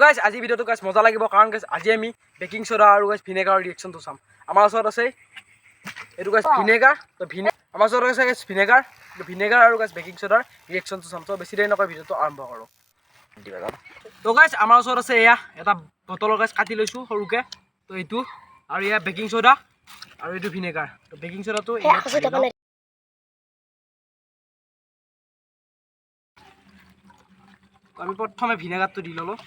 গাইজ আজি ভিডিওটো গাইজ মজা লাগিব কাৰণ গাইজ আজি আমি বেকিং সোডা আৰু গাইজ ভিনেগাৰৰ ৰিয়েকশ্যনটো চাম। আমাৰ ওচৰত আছে এইটো গাইজ ভিনেগাৰ, তো আমাৰ ওচৰত আছে গাইজ ভিনেগাৰ আৰু গাইজ বেকিং সোডাৰ ৰিয়েকশ্যনটো চাম। তো বেছি দেৰি নকৰি ভিডিওটো আৰম্ভ কৰোঁ। তো গাইজ আমাৰ ওচৰত আছে এয়া এটা বটলৰ গাইজ কাটি লৈছোঁ সৰুকৈ, তো এইটো আৰু এয়া বেকিং সোডা আৰু এইটো ভিনেগাৰ। তো বেকিং সোডাটো আমি প্ৰথমে ভিনেগাৰটো দি ল'লোঁ।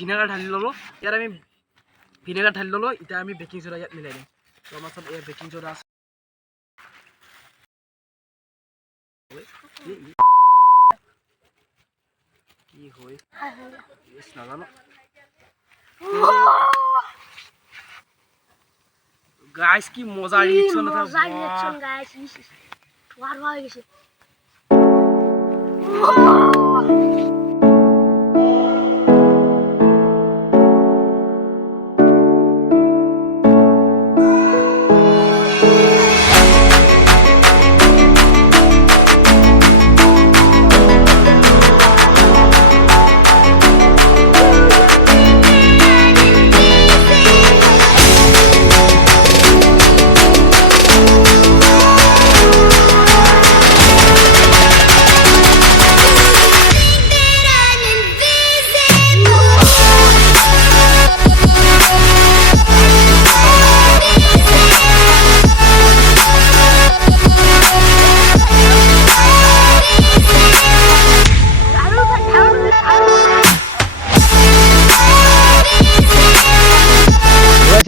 ভিনেগাৰ ঢালি ল'লোঁ, ইয়াত আমি ভিনেগাৰ ঢালি ল'লোঁ। এতিয়া আমি বেকিং সোডা ইয়াত মিলাই দিম। তো আমাৰ ওচৰত এয়া বেকিং সোডা আছে। কি হয় নাজানো গাইজ, কি মজা ৰিয়েকশ্যন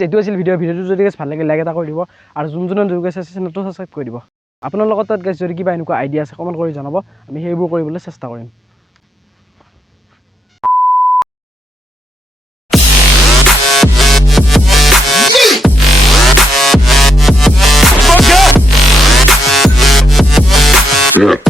এইটো আছিল ভিডিঅ'টো যদি ভাল লাগে লাইক এটা কৰি দিব আৰু যোনজনে নতুন চাইছে চেনেলটো ছাবস্ক্ৰাইব কৰি দিব। আপোনাৰ লগত তাত যদি কিবা এনেকুৱা আইডিয়া আছে কমেণ্ট কৰি জনাব, আমি সেইবোৰ কৰিবলৈ চেষ্টা কৰিম। Yeah.